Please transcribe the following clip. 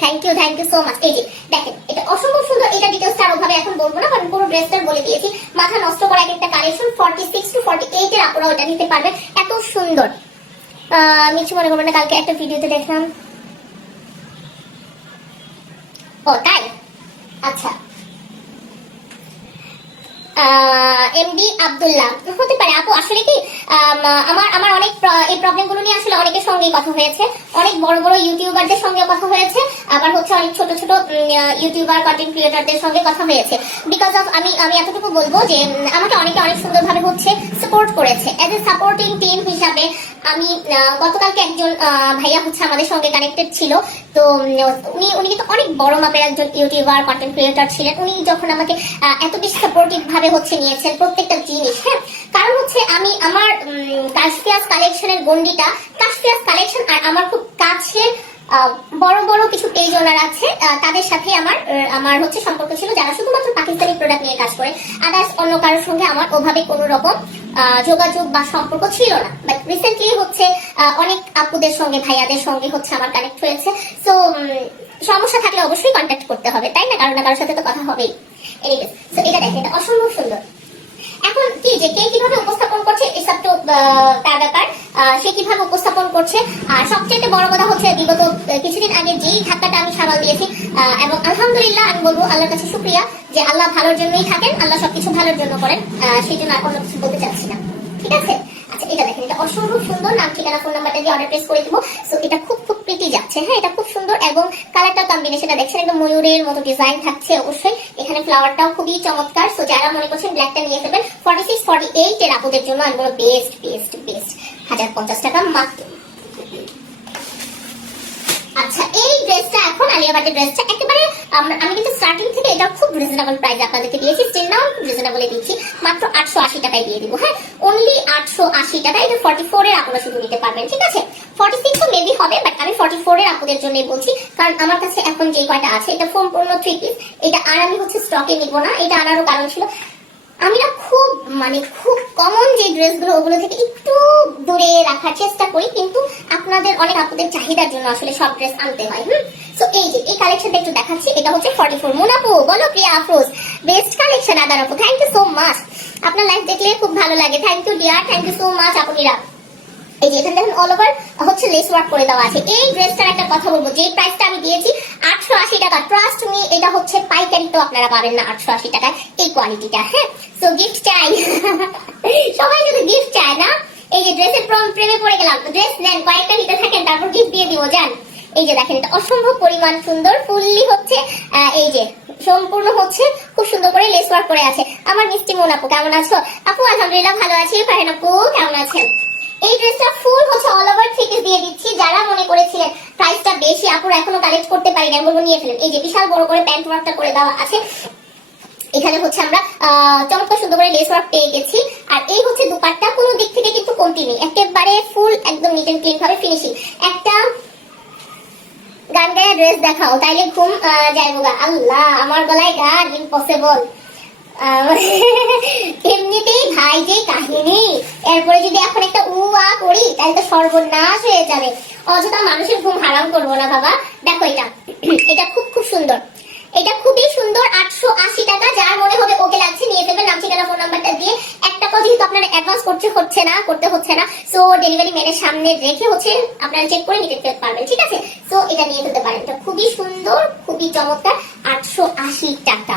Thank you so much. এই যে দেখেন এটা অসম্ভব সুন্দর। এটা ডিটেইলসটা আরো ভাবে এখন বলবো না, কারণ পুরো ড্রেসটা বলে দিয়েছি। মাথা নষ্ট করা একটা কালেকশন। 46 to 48 এর আপনারা ওটা নিতে পারবেন, এত সুন্দর। মিছু মনে করবেন না, কালকে একটা ভিডিওতে দেখলাম। ও তাই, আচ্ছা। এমডি আব্দুল্লাহ হতে পারে আপু। আসলে কি আমার অনেক এই প্রবলেমগুলো নিয়ে আসলে অনেকের সঙ্গে কথা হয়েছে, অনেক বড় বড় ইউটিউবারদের সঙ্গে কথা হয়েছে, আবার হচ্ছে অনেক ছোট ছোট ইউটিউবার কন্টেন্ট ক্রিয়েটরদের সঙ্গে কথা হয়েছে। বিকজ অফ আমি এতটুকু বলবো যে আমাকে অনেকে অনেক সুন্দরভাবে হচ্ছে সাপোর্ট করেছে। এজ এ সাপোর্টিং টিম হিসাবে আমি গতকালকে একজন ভাইয়া হচ্ছে আমাদের সঙ্গে কানেক্টেড ছিল। তো উনি কিন্তু অনেক বড় মাপের একজন ইউটিউবার কন্টেন্ট ক্রিয়েটর ছিলেন। উনি যখন আমাকে এত বেশি সাপোর্টিভ ভাবে হচ্ছে নিয়েছেন প্রত্যেকটা জিনিস, হ্যাঁ, কারণ হচ্ছে আমি আমার কাশফিয়াস কালেকশনের গন্ডিটা, কাশফিয়াস কালেকশন আর আমার খুব কাছের বড় বড় কিছু পেজ ওনার আছে, তাদের সাথে আমার হচ্ছে সম্পর্ক ছিল, যারা শুধুমাত্র পাকিস্তানি প্রোডাক্ট নিয়ে কাজ করে। আদার্স অন্য কারোর সঙ্গে আমার ওভাবে কোনো রকম যোগাযোগ বা সম্পর্ক ছিল না। বাট রিসেন্টলি হচ্ছে অনেক আপুদের সঙ্গে, ভাইয়াদের সঙ্গে হচ্ছে আমার কানেক্ট হয়েছে। সো সমস্যা থাকলে অবশ্যই কন্ট্যাক্ট করতে হবে, তাই না? কারণ না কারোর সাথে তো কথা হবেই। এনিওয়েজ, সো এটা দেখেন, এটা অসম্ভব সুন্দর। এখন কি যে কে কিভাবে উপস্থাপন করছে এসব তো তার ব্যাপার, সে কিভাবে উপস্থাপন করছে। আর সবচেয়ে বড় কথা হচ্ছে বিগত কিছুদিন আগে যেই ধাক্কাটা আমি সামাল দিয়েছি, এবং আলহামদুলিল্লাহ আমি বলবো আল্লাহর কাছে শুকরিয়া যে আল্লাহ ভালোর জন্যই থাকেন, আল্লাহ সবকিছু ভালোর জন্য করেন। সেই জন্য আর কোনো কিছু বলতে চাচ্ছি না, ঠিক আছে? আচ্ছা, এটা দেখেন, এটা অসম্ভব সুন্দর। নাম ঠিকানা ফোন নাম্বারটা দিয়ে অর্ডার প্লেস করে দিব। সো এটা খুব প্রিটি যাচ্ছে, হ্যাঁ, এটা খুব সুন্দর। এবং কালারটা কম্বিনেশনটা দেখছেন, একদম ময়ূরের মতো ডিজাইন থাকছে অবশ্যই। এখানে ফ্লাওয়ারটাও খুবই চমৎকার। সো যারা মনে করছেন ব্ল্যাকটা নিয়ে ফেলবেন, 46 48 এর আপুদের জন্য আমি বলবো বেস্ট 1050 টাকা মাত্র। আচ্ছা, এই ড্রেসটা এখন আলিয়া ভাটের ড্রেসটা একেবারে আমি কিন্তু স্টার্টিং থেকে এটা খুব রিজনেবল প্রাইসে আপনাদেরকে দিয়েছি, স্টিল নাও রিজনেবলে দিচ্ছি, মাত্র 880 টাকায় দিয়ে দিব। হ্যাঁ, অনলি 880 টাকা। এটা 44 এর আপনারা শুধু নিতে পারবেন, ঠিক আছে? 46 তো মেবি হবে, বাট আমি 44 এর আপুদের জন্যই বলছি, কারণ আমার কাছে এখন যে কয়টা আছে এটা সম্পূর্ণ 3 পিস। এটা আর আমি হচ্ছে স্টকে নিব না। এটা আনারও কারণ ছিল, আমি না খুব কমন যে ড্রেসগুলো ওগুলো থেকে একটু দূরে রাখার চেষ্টা করি, কিন্তু আপনাদের অনেক আপুদের চাহিদার জন্য আসলে সব ড্রেস আনতে হয়। সো এই যে এই কালেকশনটা একটু দেখাচ্ছি। এটা হচ্ছে 44। মুনাপু বলো, Priya Afroz, best collection. Other আপু, থ্যাংক ইউ সো মাচ। আপনার লাইফ দেখলে খুব ভালো লাগে। Thank you dear, thank you so much আপুনিরা। এই যে এখানে দেখুন অল ওভার হচ্ছে লেস ওয়ার্ক করে দেওয়া আছে। এই ড্রেসটার একটা কথা বলবো, যে প্রাইসটা আমি দিয়েছি 880 টাকা, ট্রাস্ট মি এটা হচ্ছে পাইকারি তো আপনারা পাবেন না 880 টাকায় এই কোয়ালিটিটা। হ্যাঁ, সো গিফট চাই সবাই শুধু গিফট চায় না। এই যে ড্রেসের প্রেমে পড়ে গেলাম, ড্রেস নেন, কয়েকটা নিতে থাকেন, তারপর গিফট দিয়ে দিব যান। এই যে দেখেন, এটা অসম্ভব পরিমাণ সুন্দর, ফুললি হচ্ছে এই যে সম্পূর্ণ হচ্ছে খুব সুন্দর করে লেস ওয়ার্ক করে আছে। আমার মিষ্টি মন আপু কেমন আছো? আপু আলহামদুলিল্লাহ ভালো আছি। ফারহান আপু কেমন আছেন? এই ড্রেসটা ফুল হচ্ছে অল ওভার 3 পিস দিয়ে দিচ্ছি। যারা মনে করেছিলেন প্রাইসটা বেশি, আপুরা এখনো কালেক্ট করতে পারি না, বলবো নিয়ে ফেলেন। এই যে বিশাল বড় করে প্যান্ট ওয়ার্কটা করে দেওয়া আছে। এখানে হচ্ছে আমরা চমৎকার সুন্দর করে লেস ওয়ার্ক পেয়ে গেছি। আর এই হচ্ছে দুপাট্টা, কোনো দিক থেকে কিন্তু কমতি নেই, একেবারে ফুল একদম নিট এন্ড ক্লিন ভাবে ফিনিশিং। একটা গান গায়ে ড্রেস দেখাও, তাইলে ঘুম যাইবো গা। আল্লাহ, আমার গলায় গান ইম্পসিবল। এমনিতেই ভাই যে কাহিনী, এরপরে যদি এখন একটা উয়া করি তাহলে তো সর্বনাশ হয়ে যাবে। অযথা মানুষের ঘুম হারাম করবো না বাবা। দেখো এটা এটা খুব সুন্দর, এটা খুবই সুন্দর। 880 টাকা। যার মনে হবে ওকে লাগছে নিয়ে ফেলবেন, নাম ঠিকানা ফোন নাম্বারটা দিয়ে। একটা কথা, যেহেতু আপনারা অ্যাডভান্স করতে হচ্ছে না, সো ডেলিভারি ম্যানের সামনে রেখে হচ্ছে আপনারা চেক করে নিতে পারবেন, ঠিক আছে? সো এটা নিয়ে ফেলতে পারেন। এটা খুবই সুন্দর, খুবই চমৎকার। 880 টাকা।